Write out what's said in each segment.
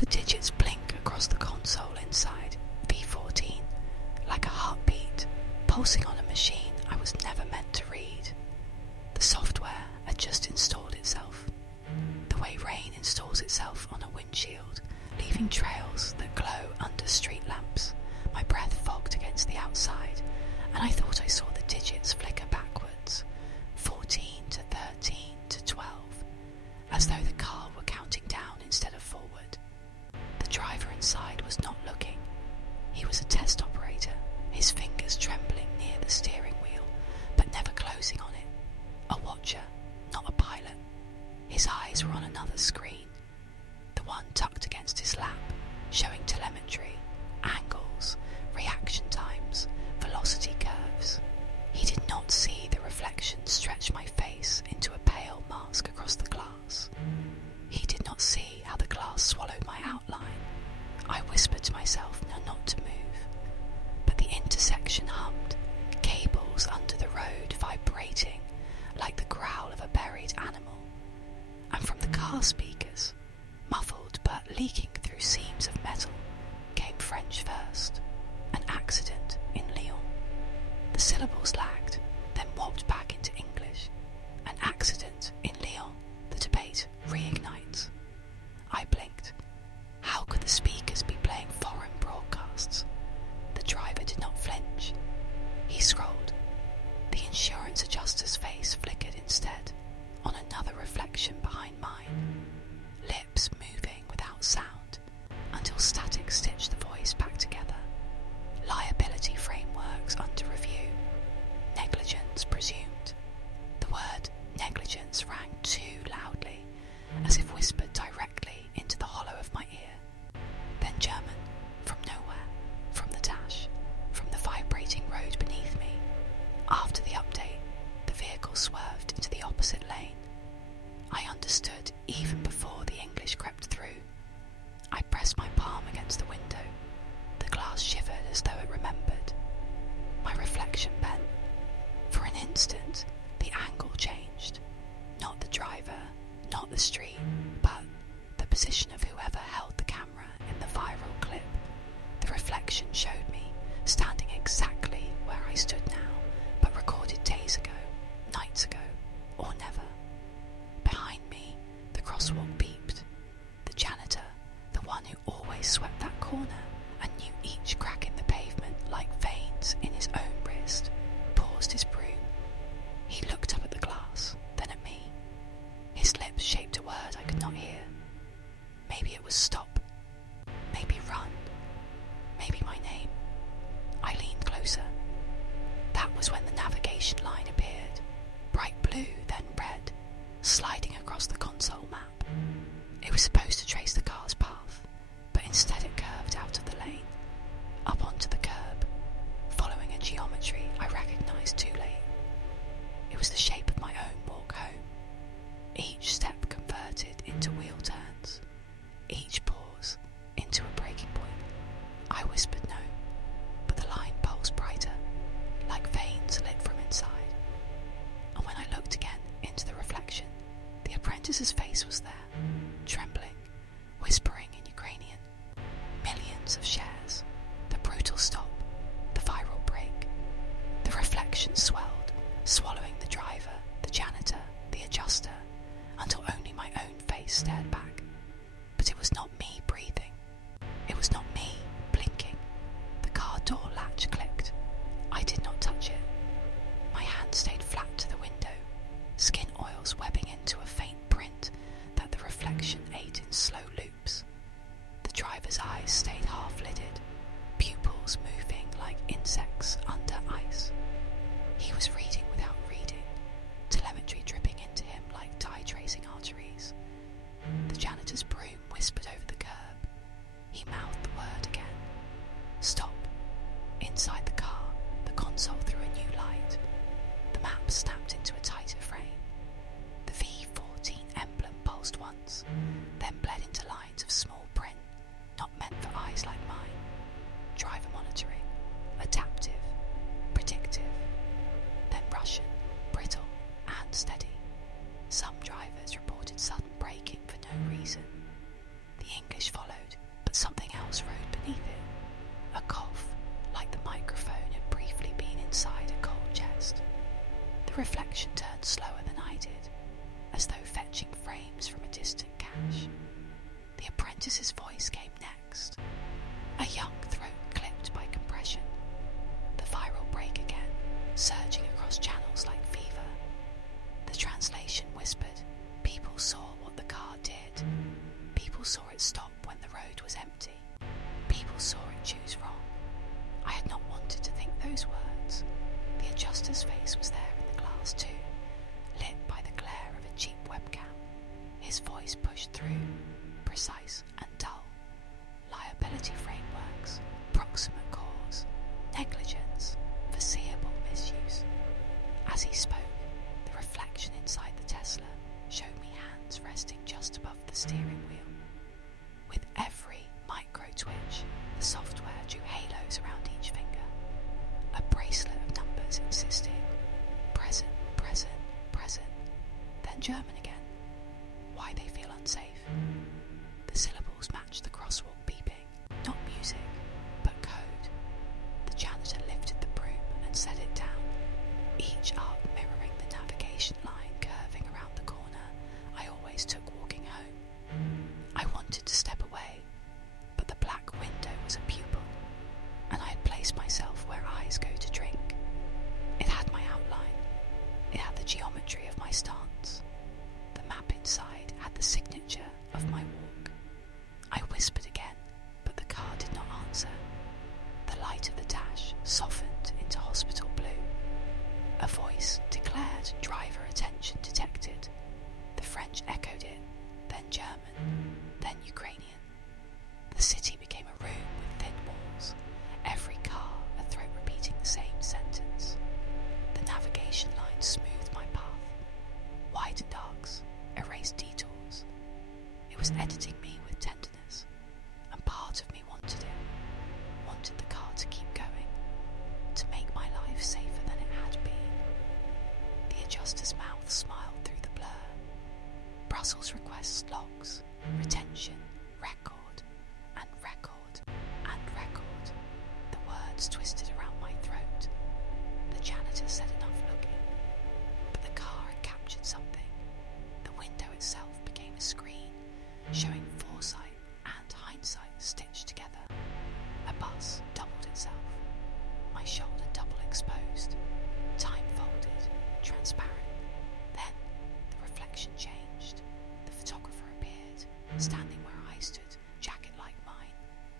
the digits blink across the console inside V14 like a heartbeat pulsing on a machine I was never meant to read. The software had just installed itself, the way rain installs itself on a windshield, leaving trails that glow under street lamps. My breath fogged against the outside, and I thought I saw the digits flicker backwards, 14 to 13 to 12, as though the car were counting down instead of forward. The driver inside was not looking. He was a test operator, his fingers trembling near the steering wheel, but never closing on it. A watcher, not a pilot. His eyes were on another screen, the one tucked against his lap, showing telemetry, angles, reaction times, velocity curves. He did not see the reflection stretch my face into a pale mask across the glass. He did not see how the glass swallowed my outline. I whispered to myself not to move, but the intersection hummed, cables under the road vibrating like the growl of a buried animal. And from the car speakers, muffled but leaking through seams of metal, came French first. An accident in Lyon. The syllables lagged, then warped back into English. An accident in Lyon. The debate reignites. I blinked. How could the speakers be playing foreign broadcasts? The driver did not flinch. He scrolled. The insurance adjuster's face flickered instead, on another reflection behind mine. Lips moving without sound, until static stitched the voice back together. Liability frameworks under review. Negligence presumed. The word negligence rang too loudly, as if whispered directly into the hollow of my ear. Then German, from nowhere, from the dash, from the vibrating road beneath me. After the update, the vehicle swerved into the opposite lane. I understood even before the English crept through. I pressed my palm against the window. The glass shivered as though it remembered. My reflection bent. For an instant, the angle changed. Not the driver, not the street, but the position of whoever held the camera in the viral clip. The reflection showed me standing exactly where I stood now, but recorded days ago, nights ago, or never. Behind me, the crosswalk beeped. The janitor, the one who always swept that corner and knew each crack in the pavement like veins in his own wrist, paused his broom. He looked up at the glass, then at me. His lips shaped a word I could not hear. Maybe it was stop. Maybe run. Maybe my name. I leaned closer. That was when the navigation line appeared, bright blue, then red, sliding across the console map. It was supposed to trace the car's path, but instead it curved out of the lane, up onto the curb, following a geometry I recognised too late. It was the shape of my own walk home, each step converted into wheel turns, each pause into a breaking point. I whispered no, but the line pulsed brighter, like veins lit from inside. And when I looked again into the reflection, the apprentice's face was there, trembling, whispering in Ukrainian. Millions of shares, the brutal stop, the viral break. The reflection swelled, swallowing the driver, the janitor, the adjuster, until only my own face stared back. But it was not me breathing. It was not me blinking. The car door latch clicked. I did not touch it. My hand stayed flat to the window, skin oils webbing into a faint print that the reflection ate in slow loops. The driver's eyes stayed half-lidded, pupils moving like insects under ice. He was reading without reading, telemetry dripping into him like tide-tracing arteries. The janitor's broom whispered over the curb. He mouthed the word again. Stop. Inside the car, the console threw a new light. The map snapped into a tighter frame. The V14 emblem pulsed once, then bled into lines of small print, not meant for eyes like mine. Driver monitoring, adaptive, predictive, then Russian, brittle, and steady. Some drivers reported sudden braking for no reason. The English followed, His voice came next. A young throat clipped by compression. The viral break again, surging across channels like fever. The translation whispered, people saw what the car did. People saw it stop when the road was empty. People saw it choose wrong. I had not wanted to think those words. The adjuster's face was there in the glass too, lit by the glare of a cheap webcam. His voice pushed through, precise and dull. Liability frameworks, proximate cause, negligence, foreseeable misuse. As he spoke, the reflection inside the Tesla showed me hands resting just above the steering wheel. With every micro twitch, the software drew halos around each finger. A bracelet of numbers insisting, present, present, present, then German again. Why they feel unsafe. The syllables matched the crosswalk beeping, not music, but code. The janitor lifted the broom and set it down, each arc mirroring the navigation line curving around the corner I always took walking home. I wanted to step away, but the black window was a pupil, and I had placed myself where eyes go to drink. It had my outline. It had the geometry of my stance. The map inside had the signature of my walk. I whispered again, but the car did not answer. The light of the dash softened into hospital blue. A voice declared driver attention detected. The French echoed it, then German, then Ukrainian. The city became a room with thin walls, every car a throat repeating the same sentence. The navigation line smoothed my path, widened arcs, erased detours. It was editing me with tenderness, and part of me wanted it, wanted the car to keep going, to make my life safer than it had been. The adjuster's mouth smiled through the blur. Brussels requests logs, retention, record, and record, and record. The words twisted around my throat. The janitor said enough looking, but the car had captured something. The window itself became a screen, showing foresight and hindsight stitched together. A bus doubled itself, my shoulder double exposed, time folded, transparent. Then the reflection changed. The photographer appeared, standing where I stood, jacket like mine,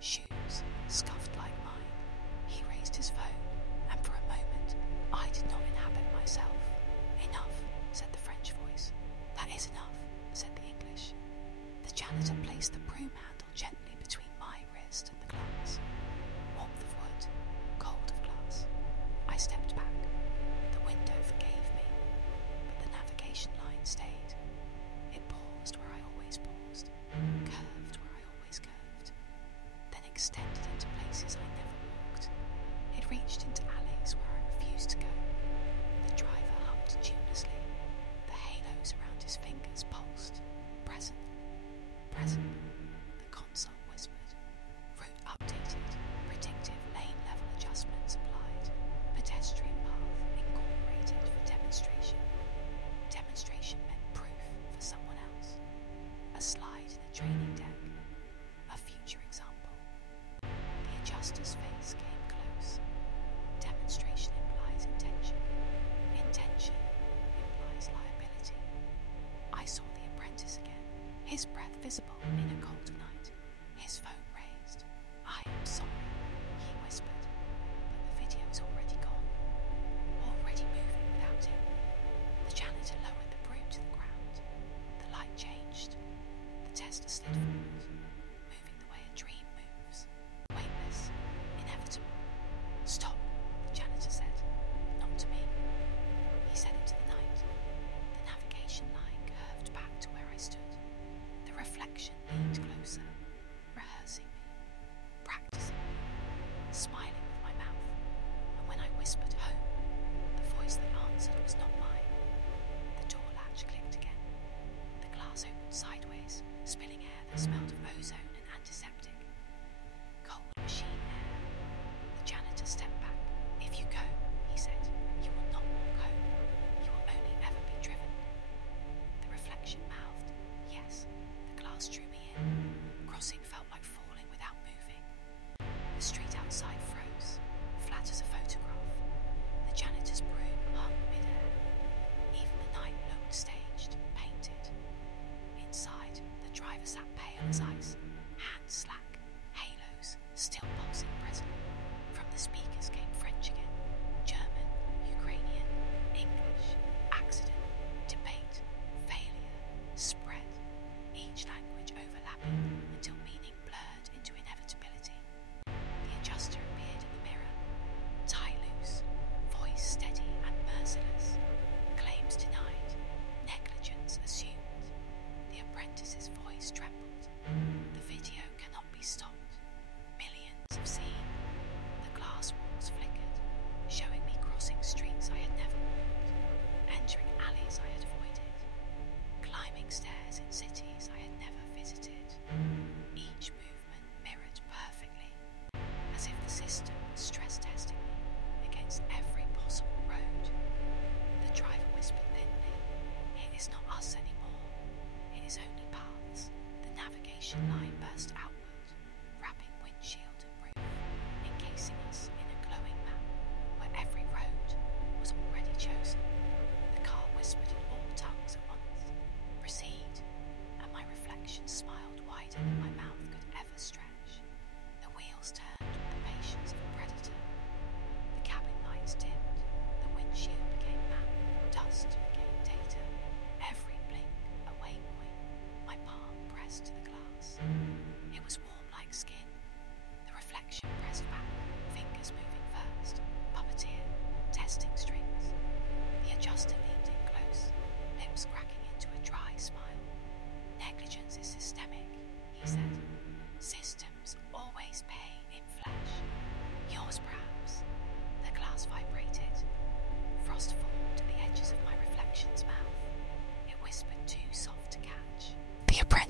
shoes scuffed like mine. He raised his phone, and for a moment I did not inhabit myself. Enough, said the French voice. That is enough, said the English. The janitor placed the broom handle gently between my wrist and the glass. Warmth of wood, cold of glass. I stepped back. The window forgave me, but the navigation line stayed. It paused where I always paused, curved where I always curved, then extended into places I never walked. It reached into alleys where I refused to go. The driver hummed tunelessly. The halos around his fingers pulsed. Present, present. The console whispered. Route updated. Predictive lane level adjustments applied. Pedestrian path incorporated for demonstration. Demonstration meant proof for someone else. A slide in a training deck. A future example. The adjuster's face came close. Demonstration implies intention. Intention implies liability. I saw the apprentice again, his breath visible in a cold night, his phone raised. I am sorry, he whispered, but the video is already gone, already moving without him. The janitor lowered the broom to the ground. The light changed. The tester slid forward, moving the way a dream moves, weightless, inevitable. Stop, the janitor said, not to me. He said it to the night. The navigation line curved back to where I stood. The reflection leaned closer.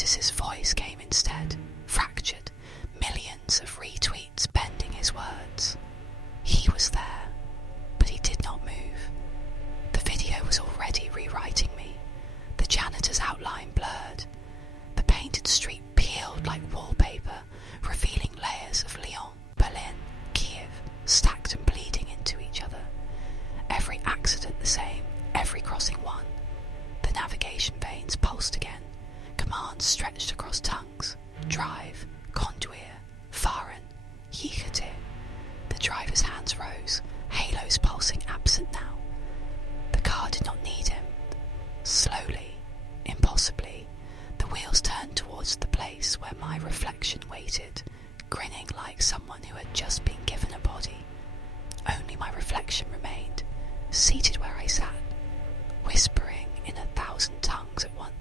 Otis's voice came instead, fractured, millions of retweets bending his words. He was there, but he did not move. The video was already rewriting me, the janitor's outline blurred, the painted street peeled like wallpaper, revealing layers of Lyon, Berlin, Kiev, stacked and bleeding into each other. Every accident the same, every crossing one. The navigation veins pulsed again, commands stretched across tongues. Drive, conduire, fahren, yichete. The driver's hands rose, halos pulsing absent now. The car did not need him. Slowly, impossibly, the wheels turned towards the place where my reflection waited, grinning like someone who had just been given a body. Only my reflection remained, seated where I sat, whispering in 1,000 tongues at once.